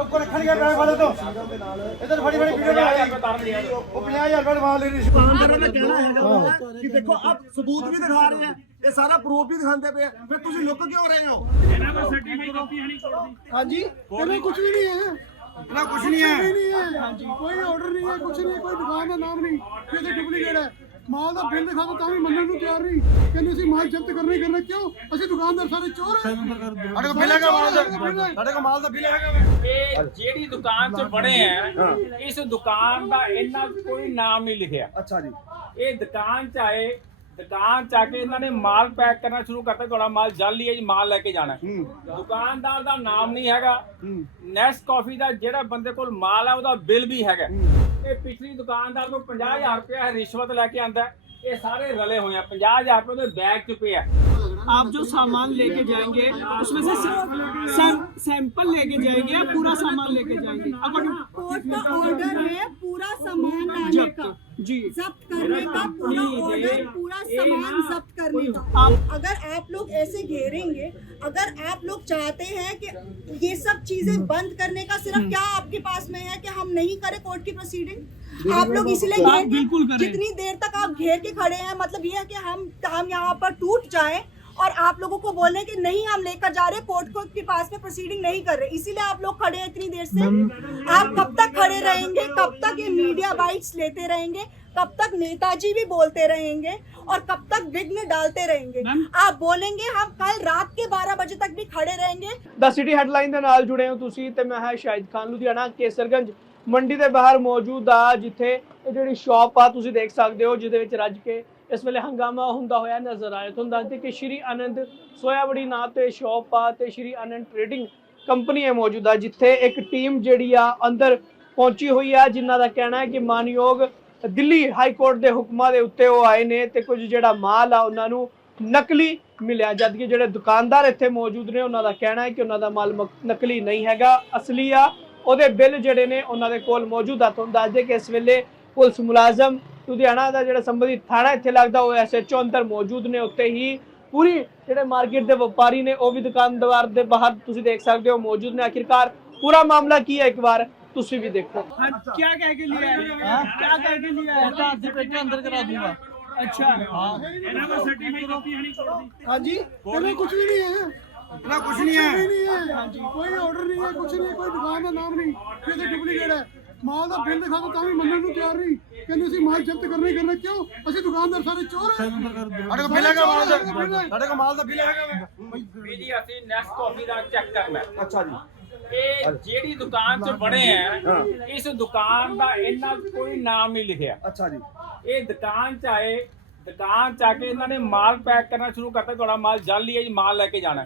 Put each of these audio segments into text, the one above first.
ਉੱਪਰ ਰੱਖਣਗੇ ਬੈਗ ਵਾਲੇ ਤੋਂ। ਇਧਰ ਫੜੀ ਫੜੀ ਵੀਡੀਓ ਬਣਾ ਲਈ। ਉਹ 50000 ਰੁਪਏ ਮਾਲ ਲੈ ਰਹੀ ਸੀ। ਦੁਕਾਨਦਾਰਾਂ ਦਾ ਕਹਿਣਾ ਹੈਗਾ ਕਿ ਦੇਖੋ ਆਪ ਸਬੂਤ ਵੀ ਦਿਖਾ ਰਹੇ ਆ। ਇਹ ਸਾਰਾ ਪ੍ਰੂਫ ਵੀ ਦਿਖਾਉਂਦੇ ਪਏ ਆ। ਫਿਰ ਤੁਸੀਂ ਲੁੱਕ ਕਿਉਂ ਰਹੇ ਹੋ? ਹਾਂਜੀ? ਇਹਨੂੰ ਕੁਝ ਵੀ ਨਹੀਂ ਹੈ। ਨਾ ਕੁਝ ਨਹੀਂ ਹੈ। ਕੁਝ ਨਹੀਂ ਹੈ। ਹਾਂਜੀ ਕੋਈ ਆਰਡਰ ਨਹੀਂ ਹੈ ਕੁਝ ਨਹੀਂ ਕੋਈ ਦੁਕਾਨ ਦਾ ਨਾਮ ਨਹੀਂ। ਇਹ ਡੁਪਲੀਕੇਟ ਹੈ। ਮਾਲ ਦਾ ਬਿੱਲ ਦਿਖਾ ਦੋ ਤਾਂ ਵੀ ਮੰਨਣ ਨੂੰ ਤਿਆਰ ਨਹੀਂ। ਕਹਿੰਦੇ ਅਸੀਂ ਮਾਲ ਜ਼ਬਤ ਕਰਨਾ ਹੀ ਕਰਨਾ ਕਿਉਂ? ਅਸੀਂ ਦੁਕਾਨਦਾਰ ਸਾਰੇ ਚੋਰ ਹਾਂ ਸਾਡੇ ਕੋਲ ਬਿੱਲ ਹੈਗਾ ਮਾਲ ਦਾ। ਸਾਡੇ ਕੋਲ ਮਾਲ ਦਾ ਬਿੱਲ ਹੈਗਾ। ਇਹ ਜਿਹੜੀ ਦੁਕਾਨ 'ਚ ਬਣੇ ਆ ਇਸ ਦੁਕਾਨ ਦਾ ਇਹਨਾਂ ਕੋਈ ਨਾਮ ਨਹੀਂ ਲਿਖਿਆ। ਅੱਛਾ ਜੀ। ਇਹ ਦੁਕਾਨ 'ਚ ਆਏ ਦੁਕਾਨ 'ਚ ਆ ਕੇ ਇਹਨਾਂ ਨੇ ਮਾਲ ਪੈਕ ਕਰਨਾ ਸ਼ੁਰੂ ਕਰਤਾ ਤੁਹਾਡਾ ਮਾਲ ਜਾਲੀ ਹੈ ਜੀ ਮਾਲ ਲੈ ਕੇ ਜਾਣਾ ਹੈ। ਦੁਕਾਨਦਾਰ ਦਾ ਨਾਮ ਨਹੀਂ ਹੈਗਾ ਨੈਸਟ ਕਾਫੀ ਦਾ ਜਿਹੜਾ ਬੰਦੇ ਕੋਲ ਮਾਲ ਹੈ ਉਹਦਾ ਬਿੱਲ ਵੀ ਹੈਗਾ ਇਹ ਪਿਛਲੀ ਦੁਕਾਨਦਾਰ ਤੋਂ 50000 ਰੁਪਏ ਰਿਸ਼ਵਤ ਲੈ ਕੇ ਆਂਦਾ ਹੈ। ਇਹ ਸਾਰੇ ਰਲੇ ਹੋਏ ਆ 50000 ਰੁਪਏ ਉਹਦੇ ਬੈਗ 'ਚ ਪਿਆ आप जो सामान लेके जाएंगे उसमें से सैम, सैंपल लेके जाएंगे या पूरा सामान लेके जाएंगे अकॉर्डिंग कोर्ट का ऑर्डर है पूरा सामान लाने का जी जब्त करने का पूरा नहीं, ऑर्डर अगर आप लोग चाहते हैं कि ये सब चीज़ें बंद करने का सिर्फ़ क्या आपके पास में है कि हम नहीं करें कोर्ट की प्रोसीडिंग आप लोग इसलिए कितनी जितनी देर तक आप घेर के खड़े हैं? मतलब ये है कि हम हम यहाँ पर टूट जाएँ और आप लोगों को बोले कि नहीं हम लेकर जा रहे कोर्ट को के पास में प्रोसीडिंग नहीं कर रहे इसीलिए आप लोग खड़े हैं इतनी देर से आप कब तक खड़े रहेंगे कब तक ये मीडिया बाइट्स लेते रहेंगे कब तक नेताजी भी बोलते रहेंगे और कब तक विघ्न डालते रहेंगे आप बोलेंगे हम कल रात के 12 बजे तक भी खड़े रहेंगे ਦਾ ਸਿਟੀ ਹੈਡਲਾਈਨ ਦੇ ਨਾਲ ਜੁੜੇ ਹੋ ਤੁਸੀਂ ਤੇ ਮੈਂ ਹਾਂ ਸ਼ਾਹਿਦ ਖਾਨ ਲੁਧਿਆਣਾ ਕੇਸਰਗੰਜ ਮੰਡੀ ਦੇ ਬਾਹਰ ਮੌਜੂਦ ਆ ਜਿੱਥੇ ਇਹ ਜਿਹੜੀ ਸ਼ਾਪ ਆ ਤੁਸੀਂ ਦੇਖ ਸਕਦੇ ਹੋ ਜਿਹਦੇ ਵਿੱਚ ਰੱਜ ਕੇ ਇਸ ਵੇਲੇ ਹੰਗਾਮਾ ਹੁੰਦਾ ਹੋਇਆ ਨਜ਼ਰ ਆਇਆ। ਤੁਹਾਨੂੰ ਦੱਸਦੇ ਕਿ ਸ਼੍ਰੀ ਆਨੰਦ ਸੋਇਆਬੜੀ ਨਾਂ ਤੇ ਸ਼ਾਪ ਆ ਤੇ ਸ਼੍ਰੀ ਆਨੰਦ ਟ੍ਰੇਡਿੰਗ ਕੰਪਨੀ ਹੈ ਮੌਜੂਦ ਆ, ਜਿੱਥੇ ਇੱਕ ਟੀਮ ਜਿਹੜੀ ਆ ਅੰਦਰ ਪਹੁੰਚੀ ਹੋਈ ਆ, ਜਿਨ੍ਹਾਂ ਦਾ ਕਹਿਣਾ ਹੈ ਕਿ ਮਾਨਯੋਗ ਦਿੱਲੀ ਹਾਈ ਕੋਰਟ ਦੇ ਹੁਕਮਾਂ ਦੇ ਉੱਤੇ ਉਹ ਆਏ ਨੇ ਤੇ ਕੁਝ ਜਿਹੜਾ ਮਾਲ ਆ, ਉਹਨਾਂ ਨੂੰ ਨਕਲੀ ਮਿਲਿਆ। ਜਦ ਕਿ ਜਿਹੜੇ ਦੁਕਾਨਦਾਰ ਇੱਥੇ ਮੌਜੂਦ ਨੇ, ਉਹਨਾਂ ਦਾ ਕਹਿਣਾ ਹੈ ਕਿ ਉਹਨਾਂ ਦਾ ਮਾਲ ਮਕ- ਨਕਲੀ ਨਹੀਂ ਹੈਗਾ, ਅਸਲੀ ਆ। ਉਹਦੇ ਬਿੱਲ ਜਿਹੜੇ ਨੇ, ਉਹਨਾਂ ਦੇ ਕੋਲ ਮੌਜੂਦ ਆ। ਤੁਹਾਨੂੰ ਦੱਸ ਦੇ ਕਿ ਇਸ ਵੇਲੇ ਪੁਲਿਸ ਮੁਲਾਜ਼ਮ ਲੁਧਿਆਣਾ ਦਾ ਜਿਹੜਾ ਸੰਬੰਧਿਤ ਥਾਣਾ ਇੱਥੇ ਲੱਗਦਾ ਉਹ ਐਸਐਚਓ ਅੰਦਰ ਮੌਜੂਦ ਨੇ ਉੱਤੇ ਹੀ ਪੂਰੀ ਜਿਹੜੇ ਮਾਰਕੀਟ ਦੇ ਵਪਾਰੀ ਨੇ ਉਹ ਵੀ ਦੁਕਾਨਦਾਰ ਦੇ ਬਾਹਰ ਤੁਸੀਂ ਦੇਖ ਸਕਦੇ ਹੋ ਮੌਜੂਦ ਨੇ। ਆਖਿਰਕਾਰ ਪੂਰਾ ਮਾਮਲਾ ਕੀ ਹੈ ਇੱਕ ਵਾਰ? ਤੁਸੀਂ ਵੀ ਦੇਖੋ। ਕੀ ਕਹਿ ਕੇ ਲਿਆ ਹੈ? ਕੀ ਕਹਿ ਕੇ ਲਿਆ ਹੈ? ਤਾਂ ਅੱਜ ਬੈਠੇ ਅੰਦਰ ਕਰਾ ਦੂੰਗਾ। ਅੱਛਾ। ਹਾਂ। ਇਹਨਾਂ ਦਾ ਸਰਟੀਫਿਕੇਟ ਕਾਪੀ ਹਣੀ ਕਰਦੀ ਹਾਂਜੀ? ਇਹਨਾਂ ਕੁਝ ਵੀ ਨਹੀਂ ਹੈ। ਨਾ ਕੁਝ ਨਹੀਂ ਹੈ। ਕੋਈ ਆਰਡਰ ਨਹੀਂ ਹੈ ਕੁਝ ਨਹੀਂ ਕੋਈ ਦੁਕਾਨ ਦਾ ਨਾਮ ਨਹੀਂ। ਇਹ ਤਾਂ ਡੁਪਲੀਕੇਟ ਹੈ। ਮਾਲ ਦਾ ਬਿੱਲ ਦਿਖਾ ਦੋ ਤਾਂ ਵੀ ਮੰਨਣ ਨੂੰ ਤਿਆਰ ਨਹੀਂ। ਕਹਿੰਦੇ ਅਸੀਂ ਮਾਲ ਜ਼ਬਤ ਕਰਨਾ ਹੀ ਕਰਨਾ ਕਿਉਂ? ਅਸੀਂ ਦੁਕਾਨਦਾਰ ਸਾਰੇ ਚੋਰ ਹਾਂ। ਸਾਡੇ ਕੋਲ ਬਿੱਲ ਹੈਗਾ ਮਾਲ ਦਾ। ਸਾਡੇ ਕੋਲ ਮਾਲ ਦਾ ਬਿੱਲ ਹੈਗਾ। ਵਾ। ਜੀ ਅਸੀਂ ਨੈਸਟ ਕਾਫੀ ਦਾ ਚੈੱਕ ਕਰਨਾ। ਅੱਛਾ ਜੀ। ਇਹ ਜਿਹੜੀ ਦੁਕਾਨ 'ਚ ਬਣੇ ਆ ਇਸ ਦੁਕਾਨ ਦਾ ਇਹਨਾਂ ਕੋਈ ਨਾਮ ਨਹੀਂ ਲਿਖਿਆ। ਅੱਛਾ ਜੀ। ਇਹ ਦੁਕਾਨ 'ਚ ਆਏ ਦੁਕਾਨ 'ਚ ਆ ਕੇ ਇਹਨਾਂ ਨੇ ਮਾਲ ਪੈਕ ਕਰਨਾ ਸ਼ੁਰੂ ਕਰਤਾ ਤੁਹਾਡਾ ਮਾਲ ਜਾਲੀ ਹੈ ਜੀ ਮਾਲ ਲੈ ਕੇ ਜਾਣਾ।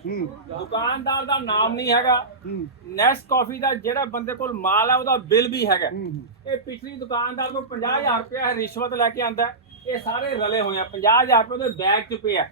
ਦੁਕਾਨਦਾਰ ਦਾ ਨਾਮ ਨਹੀਂ ਹੈਗਾ। ਨੈਸਟ ਕਾਫੀ ਦਾ ਜਿਹੜਾ ਬੰਦੇ ਕੋਲ ਮਾਲ ਹੈ ਉਹਦਾ ਬਿੱਲ ਵੀ ਹੈਗਾ। ਇਹ ਪਿਛਲੀ ਦੁਕਾਨਦਾਰ ਤੋਂ 50000 ਰੁਪਏ ਰਿਸ਼ਵਤ ਲੈ ਕੇ ਆਂਦਾ। ਇਹ ਸਾਰੇ ਰਲੇ ਹੋਏ ਆ। 50000 ਰੁਪਏ ਉਹਦੇ ਬੈਗ 'ਚ ਪਿਆ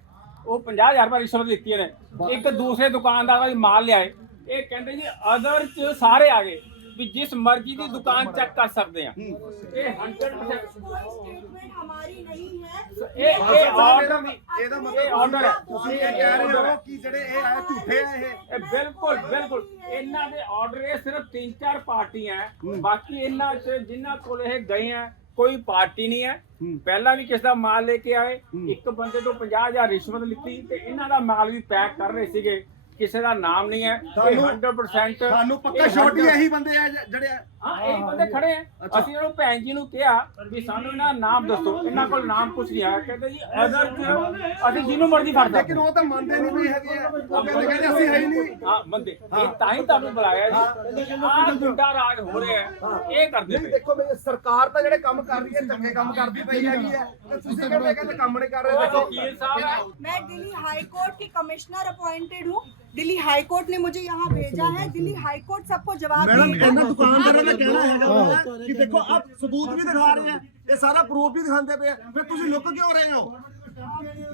ਉਹ 50000 ਰੁਪਏ ਰਿਸ਼ਵਤ ਲਿੱਤੀ ਨੇ ਇੱਕ ਦੂਸਰੇ ਦੁਕਾਨਦਾਰ ਦਾ ਮਾਲ ਲਿਆਏ। ਇਹ ਕਹਿੰਦੇ ਜੀ ਅਦਰ 'ਚ ਸਾਰੇ ਆ ਗਏ। ਵੀ ਜਿਸ ਮਰਜ਼ੀ ਦੀ ਦੁਕਾਨ ਚੈੱਕ ਕਰ ਸਕਦੇ ਆ ਇਹ 100% स्टेटमेंट हमारी नहीं है ਇਹ ਇਹ ਆਰਡਰ ਨਹੀਂ ਇਹਦਾ ਇਹ ਮਤਲਬ ਆਰਡਰ ਹੈ ਤੁਸੀਂ ਇਹ ਕਹਿ ਰਹੇ ਹੋ ਕਿ ਜਿਹੜੇ ਇਹ ਆ ਝੂਠੇ ਆ ਇਹ ਇਹ ਬਿਲਕੁਲ ਬਿਲਕੁਲ ਇਹਨਾਂ ਦੇ ਆਰਡਰ ਇਹ ਸਿਰਫ ਤਿੰਨ ਚਾਰ ਪਾਰਟੀਆਂ ਹੈ ਬਾਕੀ ਇਹਨਾਂ ਚ ਜਿਨ੍ਹਾਂ ਕੋਲ ਇਹ ਗਏ ਆ ਕੋਈ ਪਾਰਟੀ ਨਹੀਂ ਹੈ ਪਹਿਲਾਂ ਵੀ ਕਿਸ ਦਾ ਮਾਲ ਲੈ ਕੇ ਆਏ ਇੱਕ ਬੰਦੇ ਤੋਂ 50000 ਰਿਸ਼ਵਤ ਲਿੱਤੀ ਤੇ ਇਹਨਾਂ ਦਾ ਮਾਲ ਵੀ ਪੈਕ ਕਰ ਰਹੇ ਸੀਗੇ ਕਿਸੇ ਦਾ ਨਾਮ ਨਹੀਂ ਹੈ ਇਹ ਸਾਨੂੰ- 100% ਸਾਨੂੰ ਪੱਕਾ ਇਹ ਸ਼ੋਰਟੀ 100% ਇਹੀ ਬੰਦੇ ਆ ਜ- ਜਿਹੜੇ ਆ ਹਾਂ ਇਹੀ ਬੰਦੇ ਖੜੇ ਆ ਅਸੀਂ ਉਹਨੂੰ ਭੈਣ ਜੀ ਨੂੰ ਕਿਹਾ ਵੀ ਸਾਨੂੰ ਇਹਨਾਂ ਦਾ ਨਾਮ ਦੱਸੋ ਇਹਨਾਂ ਕੋਲ ਨਾਮ ਕੁਛ ਨਹੀਂ ਆਇਆ ਕਹਿੰਦੇ ਜੀ ਅਦਰ ਚ ਅਸੀਂ ਜਿਹਨੂੰ ਮਰਜ਼ੀ ਫੜ ਸਕਦੇ ਲੇਕਿਨ ਉਹ ਤਾਂ ਮੰਨਦੇ ਨਹੀਂ ਵੀ ਹੈਗੇ ਆ ਉਹ ਕਹਿੰਦੇ ਕਹਿੰਦੇ ਅਸੀਂ ਹੈ ਹੀ ਨਹੀਂ ਹਾਂ ਬੰਦੇ ਇਹ ਤਾਂ ਹੀ ਤੁਹਾਨੂੰ ਬੁਲਾਇਆ ਜੀ ਆਹ ਗੁੰਡਾ ਰਾਜ ਹੋ ਰਿਹਾ ਹੈ ਇਹ ਕਰਦੇ ਨਹੀਂ ਪਏ ਦੇਖੋ ਮੇਰੀ ਸਰਕਾਰ ਤਾਂ ਜਿਹੜੇ ਕੰਮ ਕਰ ਰਹੀ ਹੈ ਚੰਗੇ ਕੰਮ ਕਰਦੀ ਪਈ ਹੈਗੀ ਹੈ ਤੇ ਤੁਸੀਂ ਕਹਿੰਦੇ ਕਹਿੰਦੇ ਕੰਮ ਨਹੀਂ ਕਰ ਰਹੇ ਉਹ ਦੇਖੋ ਵਕੀਲ ਸਾਹਿਬ ਹੈ मैं दिल्ली हाई कोर्ट की कमिश्नर अपॉइंटेड हूँ दिल्ली हाई कोर्ट ने मुझे यहाँ भेजा है दिल्ली हाई कोर्ट सबको जवाब ਮੈਡਮ देगा। ਇਹਨਾਂ ਦੁਕਾਨਦਾਰਾਂ ਦਾ ਕਹਿਣਾ ਹੈਗਾ ਕਿ ਦੇਖੋ ਆਪ ਸਬੂਤ ਵੀ ਦਿਖਾ ਰਹੇ ਆ ਇਹ ਸਾਰਾ ਪ੍ਰੂਫ ਵੀ ਦਿਖਾਉਂਦੇ ਪਏ ਆ ਫਿਰ ਤੁਸੀਂ ਲੁੱਕ ਕਿਉਂ ਰਹੇ ਹੋ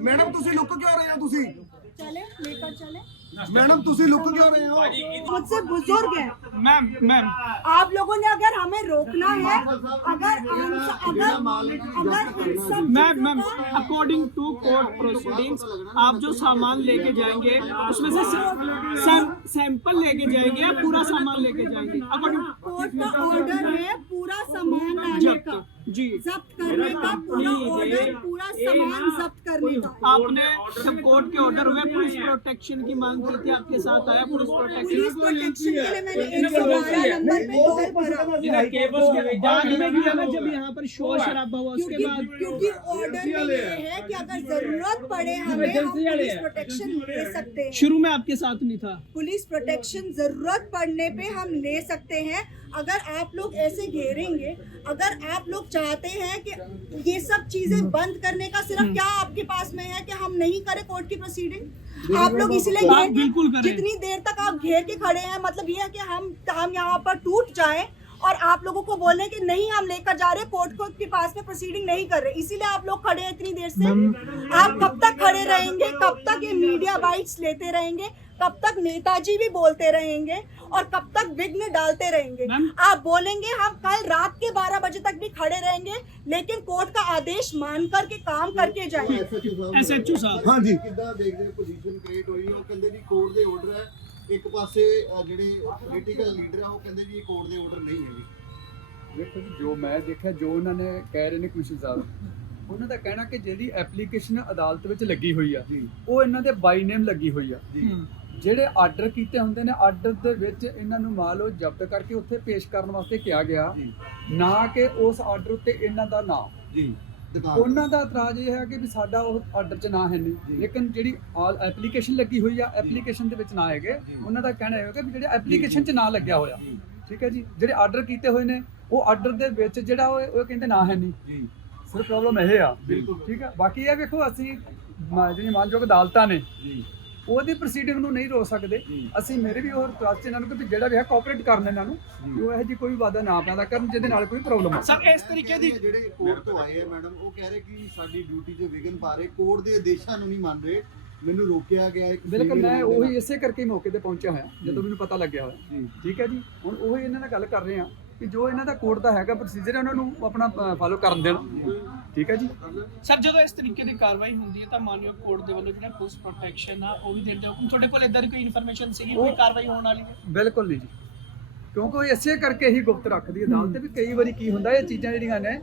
ਮੈਡਮ ਤੁਸੀਂ ਲੁੱਕ ਕਿਉਂ ਰਹੇ ਹੋ ਤੁਸੀਂ चले लेकर चले ਮੈਡਮ ਤੁਸੀਂ ਲੁੱਕ ਕਿਉਂ ਰਹੇ ਹੋ ਭਾਜੀ ਇਹ- मुझसे बुजुर्ग है मैम मैम आप लोगों ने अगर हमें रोकना है अगर हम- अगर अगर इन सब मैम मैम चीजों का- अकॉर्डिंग टू कोर्ट प्रोसीडिंग्स आप जो सामान लेके जाएंगे उसमें से सैम, सैंपल लेके जाएंगे या पूरा सामान लेके जाएंगे अकॉर्डिंग कोर्ट का ऑर्डर है पूरा सामान लाने का जब्त जी जब्त करने का पूरा ऑर्डर पूरा सामान जब्त करने का आपने जब कोर्ट के ऑर्डर हुए पुलिस प्रोटेक्शन की मांग बोलते आपके साथ आया पुलिस प्रोटेक्शन के लिए। मैंने एक जब यहाँ पर शोर शराबा हुआ उसके बाद क्योंकि ऑर्डर ये है कि अगर ज़रूरत पड़े हमें पुलिस प्रोटेक्शन ले सकते हैं। शुरू में आपके साथ नहीं था। पुलिस प्रोटेक्शन ज़रूरत पड़ने पे हम ले सकते हैं। अगर आप लोग ऐसे घेरेंगे अगर आप लोग चाहते हैं कि ये सब चीज़ें बंद करने का सिर्फ़ हम्म। क्या आपके पास में है कि हम नहीं करें कोर्ट की प्रोसीडिंग आप लोग इसीलिए घेर के- जितनी देर तक आप घेर के खड़े हैं मतलब ये है कि हम हम यहाँ पर टूट जाए और आप लोगों को बोलें कि नहीं हम लेकर जा रहे कोर्ट को के पास में प्रोसीडिंग नहीं कर रहे। इसीलिए आप लोग खड़े हैं इतनी देर से। आप कब तक खड़े रहेंगे? कब तक ये मीडिया बाइट्स लेते रहेंगे? कब तक नेताजी भी बोलते रहेंगे और कब तक विघ्न डालते रहेंगे मैम। आप बोलेंगे हम कल रात के 12 बजे तक भी खड़े रहेंगे लेकिन कोर्ट का आदेश मान करके काम करके जाएंगे एस एच ओ साहब ਹਾਂਜੀ ਕਿੱਦਾਂ ਦੇਖਦੇ ਪੋਜੀਸ਼ਨ ਕ੍ਰੀਏਟ ਹੋਈ ਉਹ ਕਹਿੰਦੇ ਜੀ ਕੋਰਟ ਦੇ ਆਰਡਰ ਹੈ ਇੱਕ ਪਾਸੇ ਅਹ, ਜਿਹੜੇ ਪੋਲੀਟੀਕਲ ਲੀਡਰ ਆ ਉਹ ਕਹਿੰਦੇ ਜੀ ਇਹ ਕੋਰਟ ਦੇ ਆਰਡਰ ਨਹੀਂ ਹੈਗੇ ਦੇਖੋ ਜੀ ਜੋ ਮੈਂ ਦੇਖਿਆ ਜੋ ਉਹਨਾਂ ਨੇ ਕਹਿ ਰਹੇ ਨੇ ਕਮਿਸ਼ਨ ਸਾਹਿਬ ਉਹਨਾਂ ਦਾ ਕਹਿਣਾ ਕਿ ਜਿਹੜੀ ਐਪਲੀਕੇਸ਼ਨ ਅਦਾਲਤ ਵਿੱਚ ਲੱਗੀ ਹੋਈ ਆ ਉਹ ਇਹਨਾਂ ਦੇ ਬਾਈ ਨੇਮ ਲੱਗੀ ਹੋਈ ਆ ਜਿਹੜੇ ਆਰਡਰ ਕੀਤੇ ਹੁੰਦੇ ਨੇ ਆਰਡਰ ਦੇ ਵਿੱਚ ਇਹਨਾਂ ਨੂੰ ਮੰਨ ਲਓ ਜ਼ਬਤ ਕਰਕੇ ਉੱਥੇ ਪੇਸ਼ ਕਰਨ ਵਾਸਤੇ ਕਿਹਾ ਗਿਆ। ਨਾ ਕਿ ਉਸ ਆਰਡਰ ਉੱਤੇ ਇਹਨਾਂ ਦਾ ਨਾਮ। ਜੀ ਉਹਨਾਂ ਦਾ ਇਤਰਾਜ਼ ਇਹ ਹੈ ਕਿ ਵੀ ਸਾਡਾ ਉਹ ਆਰਡਰ 'ਚ ਨਾਂ ਹੈ ਨਹੀਂ। ਲੇਕਿਨ ਜਿਹੜੀ ਆਲ ਐਪਲੀਕੇਸ਼ਨ ਲੱਗੀ ਹੋਈ ਆ ਐਪਲੀਕੇਸ਼ਨ ਦੇ ਵਿੱਚ ਨਾਂ ਹੈਗੇ। ਉਹਨਾਂ ਦਾ ਕਹਿਣਾ ਹੈ ਕਿ ਵੀ ਜਿਹੜੇ ਐਪਲੀਕੇਸ਼ਨ 'ਚ ਨਾਂ ਲੱਗਿਆ ਹੋਇਆ। ਠੀਕ ਹੈ ਜੀ? ਜਿਹੜੇ ਆਰਡਰ ਕੀਤੇ ਹੋਏ ਨੇ ਉਹ ਆਰਡਰ ਦੇ ਵਿੱਚ ਜਿਹੜਾ ਉਹ ਉਹ ਕਹਿੰਦੇ ਨਾਂ ਹੈ ਨਹੀਂ। ਜੀ। ਸਿਰਫ ਪ੍ਰੋਬਲਮ ਇਹ ਆ। ਬਿਲਕੁਲ। ਠੀਕ ਹੈ? ਬਾਕੀ ਇਹ ਵੇਖੋ ਅਸੀਂ ਜਿਹੜੀ ਮਾਨਯੋਗ ਅਦਾਲਤਾਂ ਨੇ ਜੀ। ਉਹਦੀ ਪ੍ਰੋਸੀਡਿੰਗ ਨੂੰ ਨਹੀਂ ਰੋ ਸਕਦੇ। ਅਸੀਂ ਮੇਰੇ ਵੀ ਹੋਰ ਟਰਸਟ ਇਹਨਾਂ ਨੂੰ ਕਿ ਜਿਹੜਾ ਵੀ ਹੈ ਕੋਆਪਰੇਟ ਕਰਨ ਇਹਨਾਂ ਨੂੰ ਕਿ ਉਹ ਇਹੋ ਕੋਈ ਵਾਦਾ ਨਾ ਪੈਦਾ ਕਰਨ ਜਿਹਦੇ ਨਾਲ ਕੋਈ ਪ੍ਰੋਬਲਮ ਸਰ ਇਸ ਤਰੀਕੇ ਦੀ ਜਿਹੜੇ ਕੋਰਟ ਤੋਂ ਆਏ ਆ ਮੈਡਮ ਉਹ ਕਹਿ ਰਹੇ ਕਿ ਸਾਡੀ ਡਿਊਟੀ 'ਚ ਵਿਗਨ ਪਾ ਰਹੇ ਕੋਰਟ ਦੇ ਆਦੇਸ਼ਾਂ ਨੂੰ ਨਹੀਂ ਮੰਨ ਰਹੇ। ਮੈਨੂੰ ਰੋਕਿਆ ਗਿਆ ਇੱਕ ਬਿਲਕੁਲ ਮੈਂ ਉਹੀ ਇਸੇ ਕਰਕੇ ਮੌਕੇ ਤੇ ਪਹੁੰਚਿਆ ਹੋਇਆ ਜਦੋਂ ਮੈਨੂੰ ਪਤਾ ਲੱਗਿਆ ਹੋਇਆ। ਠੀਕ ਹੈ ਜੀ? ਹੁਣ ਉਹੀ ਇਹਨਾਂ ਨਾਲ ਗੱਲ ਕਰ ਰਹੇ ਆ ਕਿ ਜੋ ਇਹਨਾਂ ਦਾ ਕੋਰਟ ਦਾ ਹੈਗਾ ਪ੍ਰੋਸੀਜਰ ਹੈ ਉਹਨਾਂ ਨੂੰ ਆਪਣਾ ਫਾਲੋ ਕਰਨ ਦੇਣ। ਠੀਕ ਹੈ ਜੀ? ਸਰ ਜਦੋਂ ਇਸ ਤਰੀਕੇ ਦੀ ਕਾਰਵਾਈ ਹੁੰਦੀ ਹੈ ਤਾਂ ਮਾਨਯੋਗ ਕੋਰਟ ਦੇ ਵੱਲੋਂ ਜਿਹੜਾ ਪੁਲਿਸ ਪ੍ਰੋਟੈਕਸ਼ਨ ਆ ਉਹ ਵੀ ਦਿੰਦੇ ਹੁਕਮ ਤੁਹਾਡੇ ਕੋਲ ਇਦਾਂ ਦੀ ਕੋਈ ਇਨਫੋਰਮੇਸ਼ਨ ਸੀਗੀ ਕੋਈ ਕਾਰਵਾਈ ਹੋਣ ਵਾਲੀ ਹੈ? ਬਿਲਕੁਲ ਨਹੀਂ ਜੀ। ਕਿਉਂਕਿ ਉਹ ਇਸੇ ਕਰਕੇ ਹੀ ਗੁਪਤ ਰੱਖਦੀ ਅਦਾਲਤ ਵੀ ਕਈ ਵਾਰੀ ਕੀ ਹੁੰਦਾ ਇਹ ਚੀਜ਼ਾਂ ਜਿਹੜੀਆਂ ਨੇ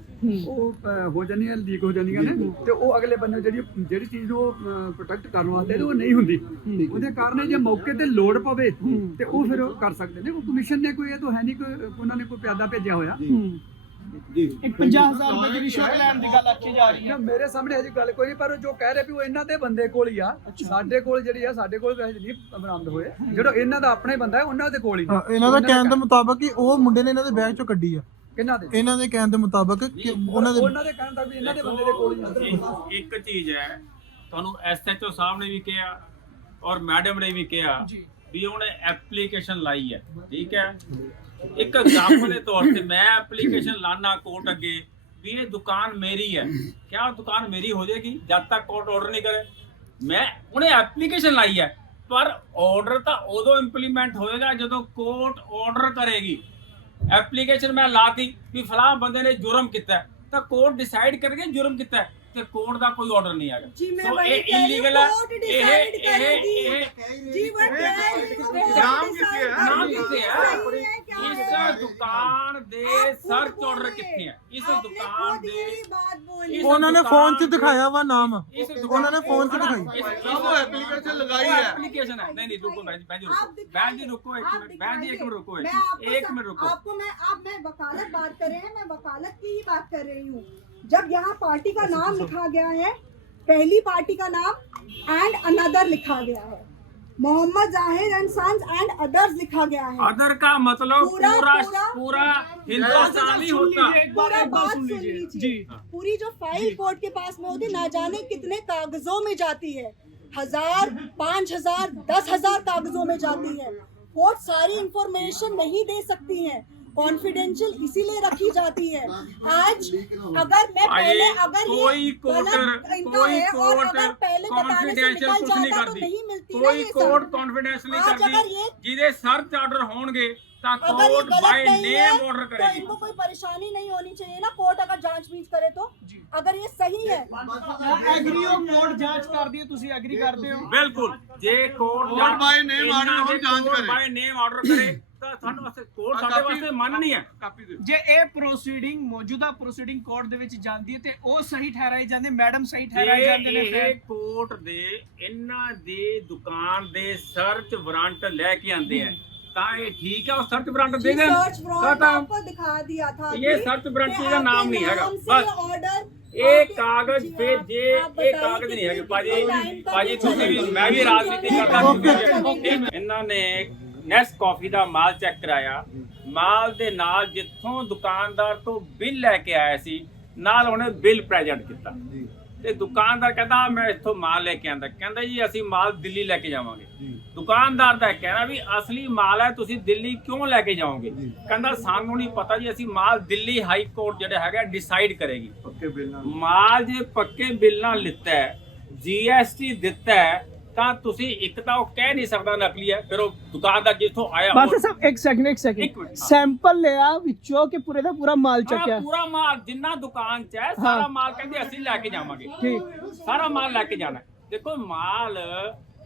ਉਹ ਅਹ, ਹੋ ਜਾਂਦੀਆਂ ਲੀਕ ਹੋ ਜਾਂਦੀਆਂ ਨੇ ਤੇ ਉਹ ਅਗਲੇ ਬੰਦੇ ਜਿਹੜੀ ਜਿਹੜੀ ਚੀਜ਼ ਨੂੰ ਪ੍ਰੋਟੈਕਟ ਕਰਨ ਵਾਸਤੇ ਤੇ ਉਹ ਨਹੀਂ ਹੁੰਦੀ। ਉਹਦੇ ਕਾਰਨ ਜੇ ਮੌਕੇ ਤੇ ਲੋੜ ਪਵੇ ਤੇ ਉਹ ਫਿਰ ਉਹ ਕਰ ਸਕਦੇ ਨੇ। ਉਹ ਕਮਿਸ਼ਨ ਨੇ ਕੋਈ ਇਹ ਤਾਂ ਹੈ ਨਹੀਂ ਕੋਈ ਉਹਨਾਂ ਨੇ ਕੋਈ ਪਿਆਦਾ ਭੇਜਿਆ ਹੋਇਆ। ਜੀ। ਇੱਕ 50000 ਰੁਪਏ ਦੀ ਰਿਸ਼ਵਤ ਲੈਣ ਦੀ ਗੱਲ ਆਖੀ ਜਾ ਰਹੀ ਹੈ। ਮੇਰੇ ਸਾਹਮਣੇ ਹਜੇ ਗੱਲ ਕੋਈ ਨਹੀਂ ਪਰ ਜੋ ਕਹਿ ਰਹੇ ਵੀ ਉਹ ਇਹਨਾਂ ਦੇ ਬੰਦੇ ਕੋਲ ਹੀ ਆ ਸਾਡੇ ਕੋਲ ਜਿਹੜੀ ਆ ਸਾਡੇ ਕੋਲ ਵੈਸੇ ਨਹੀਂ ਬਰਾਮਦ ਹੋਏ। ਜਿਹੜਾ ਇਹਨਾਂ ਦਾ ਆਪਣਾ ਹੀ ਬੰਦਾ ਹੈ ਉਹਨਾਂ ਦੇ ਕੋਲ ਹੀ। ਹਾਂ, ਇਹਨਾਂ ਦਾ ਕਹਿਣ ਦੇ ਮੁਤਾਬਕ ਕਿ ਉਹ ਮੁੰਡੇ ਨੇ ਇਹਨਾਂ ਦੇ ਬੈਗ ਚੋਂ ਕੱਢੀ ਆ। ਕਿਹਨਾਂ ਦੇ? ਇਹਨਾਂ ਦੇ ਕਹਿਣ ਦੇ ਮੁਤਾਬਕ ਕਿ ਉਹਨਾਂ ਦੇ ਉਹਨਾਂ ਦੇ ਕਹਿਣ ਦਾ ਵੀ ਇਹਨਾਂ ਦੇ ਬੰਦੇ ਦੇ ਕੋਲ ਹੀ ਆ। ਇੱਕ- ਇੱਕ ਚੀਜ਼ ਹੈ ਤੁਹਾਨੂੰ ਐਸਐਚਓ ਸਾਹਿਬ ਨੇ ਵੀ ਕਿਹਾ ਔਰ ਮੈਡਮ ਨੇ ਵੀ ਕਿਹਾ ਵੀ ਉਹਨੇ ਐਪਲੀਕੇਸ਼ਨ ਲਾਈ ਹੈ ਠੀਕ ਹੈ? ਇੱਕ ਐਗਜ਼ਾਮਪਲ ਦੇ ਤੌਰ ਤੇ ਮੈਂ ਐਪਲੀਕੇਸ਼ਨ ਲਾਣਾ ਕੋਰਟ ਅੱਗੇ ਵੀ ਇਹ ਦੁਕਾਨ ਮੇਰੀ ਹੈ। ਕਿਆ ਦੁਕਾਨ ਮੇਰੀ ਹੋ ਜਾਏਗੀ? ਜਦ ਤੱਕ ਕੋਰਟ ਆਰਡਰ ਨਹੀਂ ਕਰੇ। ਮੈਂ ਉਹਨੇ ਐਪਲੀਕੇਸ਼ਨ ਲਾਈ ਹੈ। ਪਰ ਆਰਡਰ ਤਾਂ ਉਦੋਂ ਇੰਪਲੀਮੈਂਟ ਹੋਏਗਾ ਜਦੋਂ ਕੋਰਟ ਆਰਡਰ ਕਰੇਗੀ। ਐਪਲੀਕੇਸ਼ਨ ਮੈਂ ਲਾਤੀ ਵੀ ਫਲਾਹ ਬੰਦੇ ਨੇ ਜੁਰਮ ਕੀਤਾ ਤਾਂ ਕੋਰਟ ਡਿਸਾਈਡ ਕਰੇਗੀ ਜੁਰਮ ਕੀਤਾ ਤੇ ਕੋਰਟ ਦਾ ਕੋਈ ਆਰਡਰ ਨਹੀਂ ਆਏਗਾ जी मैं So, वही ਇਹ कह रही हूँ illegal ਹੈ कोर्ट ਇਹ डिसाइड ਇਹ करेगी ਇਹ जी वो कह रही हूँ कोर्ट नाम डिसाइड किसे है? ਨਾਮ करेगी। ਕਿੱਥੇ ਹੈ सही है, क्या है? ਇਸ ਦੁਕਾਨ ਦੇ आप खुद ਸਰਚ बोल ਆਰਡਰ रहे ਕਿੱਥੇ ਹੈ हैं। ਇਸ आपने ਦੁਕਾਨ खुद ਦੇ यही बात बोली ਇਸ ਉਹਨਾਂ ਨੇ ਫੋਨ 'ਚ ਦੁਕਾਨ ਦੇ- ਦਿਖਾਇਆ ਵਾ ਨਾਮ ਇਸ ਉਹਨਾਂ ਨੇ ਫੋਨ 'ਚ ਦਿਖਾਈ ਉਹ ਐਪਲੀਕੇਸ਼ਨ ਲਗਾਈ ਹੈ एप्लीकेशन है नहीं नहीं रुको बहन जी बहन जी आप रुको दिखाइए, बहन जी रुको एक आप मिनट बहन जी एक दिखाइए। मिनट रुको मैं एक आपको एक सब- मिनट रुको आपको मैं आप मैं वकालत बात कर रहे हैं मैं वकालत की ही बात कर रही हूँ जब यहाँ पार्टी का नाम लिखा गया है पहली पार्टी का नाम एंड अनदर लिखा गया है। Mohammad Zahid and sons and others लिखा गया है। अदर का मतलब पूरा- पूरा पूरा- पूरा हिंदुस्तानी होता। लीजिए, एक बार पूरा एक बात सुन लीजिए। लीजिए। जी। पूरी जो फ़ाइल कोर्ट के पास में होती ना जाने कितने कागजों में जाती है। हज़ार पाँच हज़ार दस हज़ार कागजों में जाती है। कोर्ट सारी इंफॉर्मेशन नहीं दे सकती है। कॉन्फिडेंशियल इसीलिए रखी जाती है। आज अगर मैं पहले अगर कोई कोर्ट कोई कोर्ट कॉन्फिडेंशियल कुछ नहीं तो करती कोई कोर्ट कॉन्फिडेंशियल नहीं करती ਜਿਹਦੇ ਸਰਚ ਆਰਡਰ ਹੋਣਗੇ ਤਾਂ ਕੋर्ट ਬਾਈ ਨੇਮ ਆਰडर तो इनको कोई परेशानी नहीं होनी चाहिए ना कोर्ट अगर जाँच बीच करे तो। अगर ये सही है। ਐਗਰੀ ਹੋ ਕੋਰਟ ਜਾਂਚ ਕਰਦੀ ਹੈ ਤੁਸੀਂ ਐਗਰੀ ਕਰਦੇ ਹੋ ਬਿਲਕੁਲ ਜੇ court court by name order जाँच करे। ਕਰੇ ਬਾਈ ਨੇਮ ਆਰਡਰ ਤਾਂ ਸਾਨੂੰ ਵਾਸਤੇ ਕੋਰਟ ਸਾਡੇ ਵਾਸਤੇ ਮੰਨ ਨਹੀਂ ਹੈ ਕਾਪੀ ਦੇ ਜੇ ਇਹ ਪ੍ਰੋਸੀਡਿੰਗ ਮੌਜੂਦਾ ਪ੍ਰੋਸੀਡਿੰਗ ਕੋਰਟ ਦੇ ਵਿੱਚ ਜਾਂਦੀ ਹੈ ਤੇ ਉਹ ਸਹੀ ਠਹਿਰਾਈ ਜਾਂਦੇ ਮੈਡਮ ਸਹੀ ਠਹਿਰਾਈ ਜਾਂਦੇ ਨੇ ਜੇ ਫਿਰ ਇਹ ਕੋਰਟ ਦੇ ਇਹਨਾਂ ਦੀ ਦੁਕਾਨ ਦੇ ਸਰਚ ਵਾਰੰਟ ਲੈ ਕੇ ਆਂਦੇ ਆ ਤਾਂ ਇਹ ਠੀਕ ਹੈ ਉਹ ਸਰਚ ਵਾਰੰਟ ਦੇ ਦੇਣ सर्च वारंट खत्म। आपको दिखा दिया था ये अभी सर्च वारंट कि का नाम आपके नहीं हैगा, नाम से बस। ये ऑर्डर ਇਹ आपके- ਕਾਗਜ਼ जी ਫੇ हाँ, ਜੇ आप ਇਹ बताइए ਕਾਗਜ਼ ਨਹੀਂ ਹੈਗੇ कितने ਭਾਜੀ टाइम तक ਭਾਜੀ ये ਤੁਸੀਂ ਵੀ चलेगी? ਮੈਂ ਵੀ ਰਾਜਨੀਤੀ ਕਰਦਾ चलेगी? ਇਹਨਾਂ ਨੇ ਨੈਸ ਕਾਫੀ ਦਾ ਮਾਲ ਚੈੱਕ ਕਰਾਇਆ। ਮਾਲ ਦੇ ਨਾਲ ਜਿੱਥੋਂ ਦੁਕਾਨਦਾਰ ਤੋਂ ਬਿੱਲ ਲੈ ਕੇ ਆਇਆ ਸੀ ਨਾਲ ਉਹਨੇ ਬਿੱਲ ਪ੍ਰੈਜ਼ੈਂਟ ਕੀਤਾ। ਤੇ ਦੁਕਾਨਦਾਰ ਕਹਿੰਦਾ ਮੈਂ ਇੱਥੋਂ ਮਾਲ ਲੈ ਕੇ ਆਂਦਾ। ਕਹਿੰਦਾ ਜੀ ਅਸੀਂ ਮਾਲ ਦਿੱਲੀ ਲੈ ਕੇ ਜਾਵਾਂਗੇ। ਦੁਕਾਨਦਾਰ ਦਾ ਕਹਿਣਾ ਵੀ ਅਸਲੀ ਮਾਲ ਹੈ ਤੁਸੀਂ ਦਿੱਲੀ ਕਿਉਂ ਲੈ ਕੇ ਜਾਓਗੇ? ਕਹਿੰਦਾ ਸਾਨੂੰ ਨਹੀਂ ਪਤਾ ਜੀ ਅਸੀਂ ਮਾਲ ਦਿੱਲੀ ਹਾਈ ਕੋਰਟ ਜਿਹੜਾ ਹੈਗਾ ਡਿਸਾਈਡ ਕਰੇਗੀ। ਪੱਕੇ ਬਿੱਲ ਨਾਲ। ਮਾਲ ਜੇ ਪੱਕੇ ਬਿੱਲ ਨਾਲ ਲਿੱਤਾ ਹੈ ਜੀਐਸਟੀ ਦਿੱਤਾ ਹੈ ਤਾਂ ਤੁਸੀਂ ਇੱਕ ਤਾਂ ਉਹ ਕਹਿ ਨਹੀਂ ਸਕਦਾ ਨਕਲੀ ਹੈ ਫਿਰ ਉਹ ਦੁਕਾਨਦਾਰ ਜਿੱਥੋਂ ਆਇਆ ਬਾਸਾ ਉਹ- ਸਾਹਿਬ ਇੱਕ ਸੈਕਿੰਡ ਇੱਕ ਇੱਕ ਸੈਕਿੰਡ ਮਿੰਟ, ਹਾਂ। ਸੈਂਪਲ ਲਿਆ ਵਿੱਚੋਂ ਕਿ ਪੂਰੇ ਦਾ ਪੂਰਾ ਮਾਲ ਹਾਂ, ਚੱਕਿਆ? ਪੂਰਾ ਮਾਲ ਜਿੰਨਾ ਦੁਕਾਨ 'ਚ ਹੈ ਸਾਰਾ ਮਾਲ ਕਹਿੰਦੇ ਅਸੀਂ ਲੈ ਕੇ ਜਾਵਾਂਗੇ। ਠੀਕ। ਸਾਰਾ ਮਾਲ ਲੈ ਕੇ ਜਾਣਾ ਹੈ। ਦੇਖੋ ਮਾਲ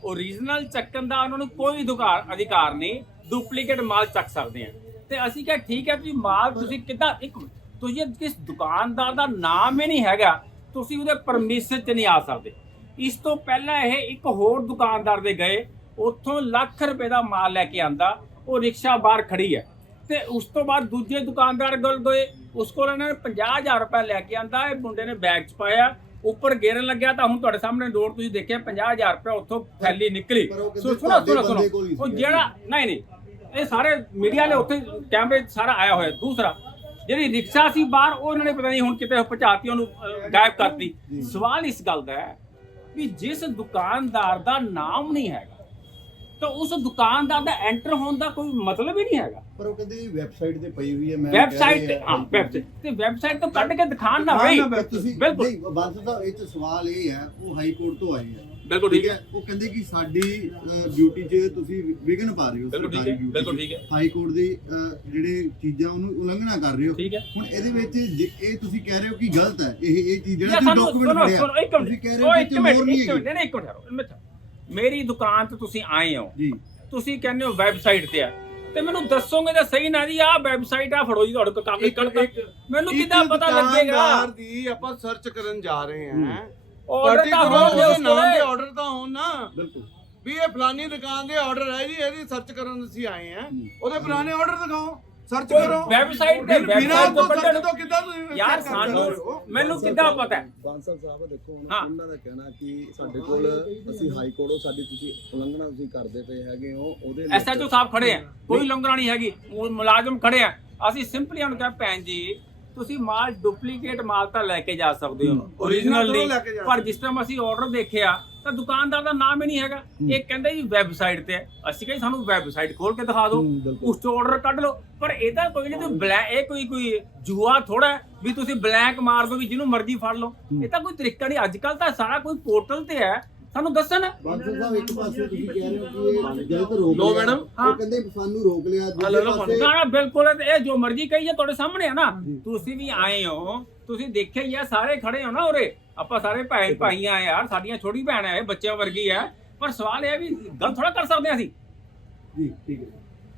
ਓਰੀਜਨਲ ਚੱਕਣ ਦਾ ਉਹਨਾਂ ਨੂੰ ਕੋਈ ਅਧਿਕਾਰ ਅਧਿਕਾਰ ਨਹੀਂ ਡੁਪਲੀਕੇਟ ਮਾਲ ਚੱਕ ਸਕਦੇ ਆ ਤੇ ਅਸੀਂ ਕਿਹਾ ਠੀਕ ਹੈ ਤੁਸੀਂ ਮਾਲ ਤੁਸੀਂ ਕਿੱਦਾਂ ਇੱਕ ਮਿੰਟ, ਤੁਸੀਂ ਕਿਸ ਦੁਕਾਨਦਾਰ ਦਾ ਨਾਮ ਹੀ ਨਹੀਂ ਹੈਗਾ ਤੁਸੀਂ ਉਹਦੇ ਪਰਮਿਸ਼ਨ 'ਚ ਨਹੀਂ ਆ ਸਕਦੇ। ਇਸ ਤੋਂ ਪਹਿਲਾਂ ਇਹ ਇੱਕ ਹੋਰ ਦੁਕਾਨਦਾਰ ਦੇ ਗਏ ਉੱਥੋਂ ਲੱਖ ਰੁਪਏ ਦਾ ਮਾਲ ਲੈ ਕੇ ਆਂਦਾ ਉਹ ਰਿਕਸ਼ਾ ਬਾਹਰ ਖੜੀ ਹੈ। ਤੇ ਉਸ ਤੋਂ ਬਾਅਦ ਦੂਜੇ ਦੁਕਾਨਦਾਰ ਕੋਲ ਗਏ ਉਸ ਕੋਲ ਇਹਨਾਂ ਨੇ 50000 ਰੁਪਏ ਲੈ ਕੇ ਆਂਦਾ ਇਹ ਮੁੰਡੇ ਨੇ ਬੈਗ 'ਚ ਪਾਇਆ ਉੱਪਰ ਗੇਰਨ ਲੱਗਿਆ ਤਾਂ ਹੁਣ ਤੁਹਾਡੇ ਸਾਹਮਣੇ ਨੋਟ ਤੁਸੀਂ ਦੇਖਿਆ 50000 ਰੁਪਏ ਉੱਥੋਂ ਥੈਲੀ ਨਿਕਲੀ। ਸੁਣੋ ਸੁਣੋ ਸੁਣੋ। ਉਹ। ਜਿਹੜਾ ਨਹੀਂ ਨਹੀਂ ਇਹ ਸਾਰੇ ਮੀਡੀਆ ਨੇ ਉੱਥੇ ਕੈਮਰੇ ਸਾਰਾ ਆਇਆ ਹੋਇਆ ਦੂਸਰਾ ਜਿਹੜੀ ਰਿਕਸ਼ਾ ਸੀ ਬਾਹਰ ਉਹ ਇਹਨਾਂ ਨੇ ਪਤਾ ਨਹੀਂ ਹੁਣ ਕਿਤੇ ਪਹੁੰਚਾਤੀ ਉਹਨੂੰ ਗਾਇਬ ਕਰਤੀ। ਸਵਾਲ ਇਸ ਗੱਲ ਦਾ ਹੈ ਵੀ ਜਿਸ ਦੁਕਾਨਦਾਰ ਦਾ ਨਾਮ ਨਹੀਂ ਹੈਗਾ ਤਾਂ ਉਸ ਦੁਕਾਨਦਾਰ ਦਾ ਐਂਟਰ ਹੋਣ ਦਾ ਕੋਈ ਮਤਲਬ ਹੀ ਨਹੀਂ ਹੈਗਾ। ਪਰ ਉਹ ਕਹਿੰਦੇ ਵੈਬਸਾਈਟ ਤੇ ਪਈ ਹੋਈ ਹੈ ਮੈਂ ਵੈਬਸਾਈਟ ਤੇ ਹਾਂ ਵੈਬਸਾਈਟ ਤੇ ਵੈਬਸਾਈਟ ਤੋਂ ਕੱਢ ਕੇ ਦਿਖਾਣ ਨਾ ਬਈ। ਬਿਲਕੁਲ। ਨਹੀਂ ਸਾਹਿਬ ਇਹ ਚ ਸਵਾਲ ਇਹ ਹੈ ਉਹ ਹਾਈ ਕੋਰਟ ਤੋਂ ਆਏ ਹੈ। ਬਿਲਕੁਲ ਠੀਕ ਹੈ। ਉਹ ਕਹਿੰਦੇ ਕਿ ਸਾਡੀ ਡਿਊਟੀ 'ਚ ਤੁਸੀਂ ਵਿਘਨ ਪਾ ਰਹੇ ਹੋ ਬਿਲਕੁਲ ਠੀਕ ਹੈ। ਬਿਲਕੁਲ ਠੀਕ ਹੈ। ਹਾਈ ਕੋਰਟ ਦੀ ਜਿਹੜੇ ਚੀਜ਼ਾਂ ਉਹਨੂੰ ਉਲੰਘਣਾ ਕਰ ਰਹੇ ਹੋ। ਹੈ। ਹੁਣ ਇਹਦੇ ਵਿੱਚ ਇਹ ਤੁਸੀਂ ਕਹਿ ਰਹੇ ਹੋ ਕਿ ਗਲਤ ਹੈ ਇਹ ਇਹ ਚੀਜ਼ ਜਿਹੜਾ ਤੁਸੀਂ ਡਾਕੂਮੈਂਟ ਪੜਿਆ ਤੁਸੀਂ ਮਿੰਟ। ਕਹਿ ਰਹੇ ਹੋ ਕਿ ਇੱਕ ਇਹ ਮਿੰਟ ਮੋਰ ਨਹੀਂ ਇੱਕ ਮਿੰਟ ਹੈਗੀ ਨਹੀਂ ਇੱਕ ਮਿੰਟ ਮੇਰੀ ਦੁਕਾਨ ਤੇ ਤੁਸੀਂ ਆਏ ਹੋ। ਜੀ। ਤੁਸੀਂ ਕਹਿੰਦੇ ਹੋ ਵੈਬਸਾਈਟ ਤੇ ਆ। ਤੇ ਮੈਨੂੰ ਦੱਸੋਗੇ ਤਾਂ ਸਹੀ ਨਾ ਜੀ ਆਹ ਵੈਬਸਾਈਟ ਆ ਫੜੋ ਜੀ ਤੁਹਾਡੇ ਕੋਲ ਕਾਗਜ਼ ਕੱਢ ਕੇ ਮੈਨੂੰ ਕਿੱਦਾਂ ਪਤਾ ਲੱਗੇਗਾ? ਦੀ ਆਪਾਂ ਸਰਚ ਕਰਨ ਜਾ ਰਹੇ ਹਾਂ। ਆਰਡਰ ਤਾਂ ਹੋਣਗੇ ਉਸ ਨਾਮ ਦੇ ਆਰਡਰ ਤਾਂ ਹੋਣ ਨਾ। ਬਿਲਕੁਲ। ਵੀ ਇਹ ਫਲਾਨੀ ਦੁਕਾਨ ਦੇ ਆਰਡਰ ਹੈ ਜੀ ਇਹਦੀ ਸਰਚ ਕਰਨ ਅਸੀਂ ਆਏ ਹਾਂ। ਉਹਦੇ ਪੁਰਾਣੇ ਆਰਡਰ ਦਿਖਾਓ ਸਰਚ ਕਰੋ। ਵੈਬਸਾਈਟ ਤੇ ਬਿਨਾਂ ਵੈਬਸਾਈਟ ਤੋਂ ਕੱਢਣ ਤੋਂ ਕਿੱਦਾਂ ਤੁਸੀਂ ਯਾਰ? ਸਾਨੂੰ ਮੈਨੂੰ ਕਿੱਦਾਂ ਪਤਾ ਹੈ? ਬਾਂਸਲ ਸਾਹਿਬ ਦੇਖੋ ਹੁਣ। ਉਹਨਾਂ ਦਾ ਕਹਿਣਾ ਕਿ ਸਾਡੇ ਕੋਲ ਅਸੀਂ ਹਾਈ ਕੋਰਟ ਉਹ ਸਾਡੀ ਤੁਸੀਂ ਉਲੰਘਣਾ ਤੁਸੀਂ ਕਰਦੇ ਪਏ ਹੈਗੇ ਹੋ ਉਹਦੇ ਐਸਐਚਓ ਸਾਹਿਬ ਖੜੇ ਆ ਕੋਈ ਲੰਗਰਾ ਨਹੀਂ ਹੈਗੀ ਉਹ ਮੁਲਾਜ਼ਮ ਖੜੇ ਆ। ਅਸੀਂ ਸਿੰਪਲੀ ਉਹਨੂੰ ਕਿਹਾ ਭੈਣ ਜੀ ਤੁਸੀਂ ਮਾਲ ਡੁਪਲੀਕੇਟ ਮਾਲ ਤਾਂ ਲੈ ਕੇ ਜਾ ਸਕਦੇ ਹੋ। ਜ਼ਰੂਰ ਨਹੀਂ। ਪਰ ਜਿਸ ਟਾਈਮ ਅਸੀਂ ਆਰਡਰ ਦੇਖਿਆ ਤਾਂ ਦੁਕਾਨਦਾਰ ਦਾ ਨਾਮ ਹੀ ਨਹੀਂ ਹੈਗਾ। ਇਹ ਕਹਿੰਦੇ ਜੀ ਵੈਬਸਾਈਟ ਤੇ ਹੈ। ਅਸੀਂ ਕਹੇ ਸਾਨੂੰ ਵੈਬਸਾਈਟ ਖੋਲ ਕੇ ਦਿਖਾ ਦਿਓ। ਹੂੰ, ਬਿਲਕੁਲ। ਉਸ ਤੋਂ ਆਰਡਰ ਕੱਢ ਲਓ। ਪਰ ਇਹਦਾ ਕੋਈ ਨਹੀਂ ਤੁਸੀਂ ਬਲੈਕ ਇਹ ਕੋਈ ਕੋਈ ਜੂਆ ਥੋੜਾ ਵੀ ਤੁਸੀਂ ਬਲੈਂਕ ਮਾਰ ਦੋ ਵੀ ਜਿਹਨੂੰ ਮਰਜ਼ੀ ਫੜ ਲਓ। ਇਹ ਤਾਂ ਕੋਈ ਤਰੀਕਾ ਨਹੀਂ। ਅੱਜ ਕੱਲ ਤਾਂ ਸਾਰਾ ਕੋਈ ਪੋਰਟਲ ਤੇ ਹੈ। ਸਾਨੂੰ ਦੱਸਣ ਬਾਂਸਲ ਸਾਹਿਬ ਇੱਕ ਪਾਸੇ ਤੁਸੀਂ ਕਹਿ ਰਹੇ ਹੋ ਕਿ ਇਹ ਗਲਤ ਰੋਕ ਲੋ ਲਿਆ। ਮੈਡਮ। ਉਹ ਕਹਿੰਦੇ ਸਾਨੂੰ ਰੋਕ ਲਿਆ। ਹਾਂ, ਲੈ ਦੂਜੇ ਲਓ ਪਾਸੇ ਨਾ ਨਾ ਬਿਲਕੁਲ ਇਹ- ਇਹ ਜੋ ਮਰਜ਼ੀ ਕਹੀ ਹੈ ਤੁਹਾਡੇ ਸਾਹਮਣੇ ਆ ਨਾ। ਤੁਸੀਂ ਵੀ ਆਏ ਹੋ ਤੁਸੀਂ ਦੇਖਿਆ ਹੀ ਆ ਸਾਰੇ ਖੜੇ ਹੋ ਨਾ ਉਰੇ। ਆਪਾਂ ਸਾਰੇ ਭਾਈ ਭਾਈਆਂ ਆ ਯਾਰ ਸਾਡੀਆਂ ਛੋਟੀ ਭੈਣ ਹੈ ਬੱਚਿਆਂ ਵਰਗੀ ਹੈ ਪਰ ਸਵਾਲ ਇਹ ਵੀ ਗੱਲ ਥੋੜਾ ਕਰ ਸਕਦੇ ਹਾਂ ਅਸੀਂ? ਜੀ ਠੀਕ ਹੈ।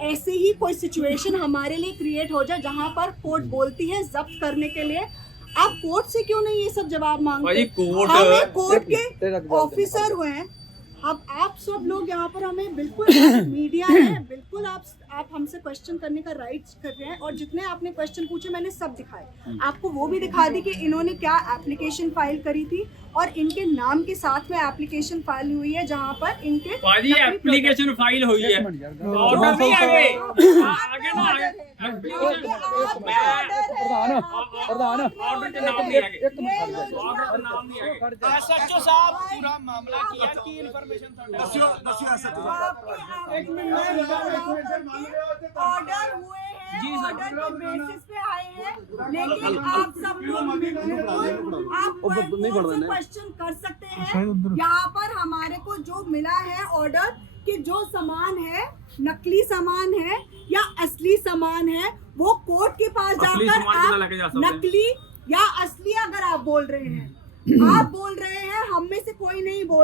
ऐसे ही कोई सिचुएशन हमारे लिए क्रिएट हो जाए जहाँ पर कोर्ट बोलती है जब्त करने के लिए। आप कोर्ट से क्यों नहीं ये सब जवाब मांगते? भाई, कोर्ट- हमें कोर्ट के ऑफिसर हुए हैं। अब आप सब लोग यहाँ पर हमें बिल्कुल मीडिया है बिल्कुल आप आप हमसे क्वेश्चन करने का राइट कर रहे हैं और जितने आपने क्वेश्चन पूछे मैंने सब दिखाए। आपको वो भी दिखा दी कि इन्होंने क्या एप्लीकेशन फ़ाइल करी थी और इनके नाम के साथ में एप्लीकेशन फ़ाइल हुई है जहाँ पर इनके एप्लीकेशन फ़ाइल हुई है। साहब पूरा मामला किया की ऑर्डर हुए हैं ऑर्डर के बेसिस पे आए हैं। लेकिन आप सब लोग बिल्कुल आप क्वेश्चन कर सकते हैं। अच्छा, यहाँ पर हमारे को जो मिला है ऑर्डर कि जो सामान है नकली सामान है या असली सामान है वो कोर्ट के पास जाकर आप जा नकली या असली अगर आप बोल रहे हैं। आप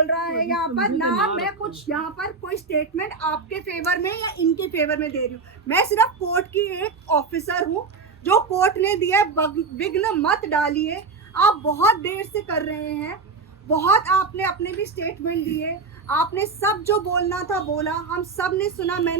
बोल रहा है यहाँ पर ना मैं कुछ यहाँ पर कोई स्टेटमेंट आपके फेवर में या इनके फेवर में दे रही हूँ। मैं सिर्फ़ कोर्ट की एक ऑफिसर हूँ जो कोर्ट ने दिया विघ्न मत डालिए। आप बहुत देर से कर रहे हैं बहुत आपने अपने भी स्टेटमेंट दिए। आपने सब जो बोलना था बोला। हम सबने सुना मैंने